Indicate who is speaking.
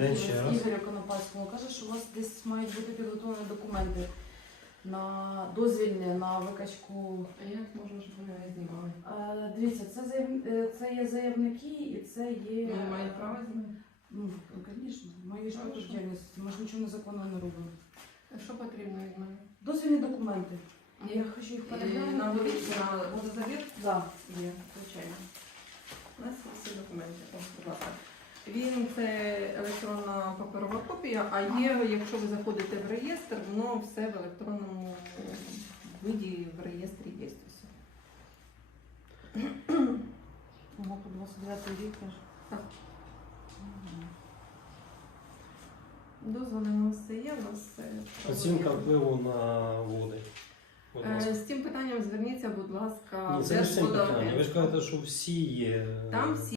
Speaker 1: день ще раз.
Speaker 2: Ігоря Конопальського. Каже, що у вас десь мають бути підготовлені документи на дозвільні на викачку.
Speaker 3: А я можу, щоб вони не знімали.
Speaker 2: Дивіться, це є заявники і це є...
Speaker 3: Вони мають право знімати?
Speaker 2: Ну, звісно. Ми ж тут діяльність. Ми ж нічого незаконного не робимо.
Speaker 3: А що потрібно від мене?
Speaker 2: Дозвільні документи. Я хочу їх переглянути.
Speaker 3: На водозабір?
Speaker 2: Так.
Speaker 3: Є, звичайно. У нас є всі документи. Ось, будь ласка. Він це електронна паперова копія, а є, якщо ви заходите в реєстр, воно все в електронному виді в реєстрі є. Все.
Speaker 2: Ого, по 29 рік теж.
Speaker 3: Так. Дозволи у нас все є, у нас все.
Speaker 1: Оцінка впливу на води. Будь ласка.
Speaker 3: З цим питанням зверніться, будь ласка,
Speaker 1: Ні, це не з цим
Speaker 3: Держводагентство.
Speaker 1: питанням. Ви ж кажете, що всі є.
Speaker 3: Там всі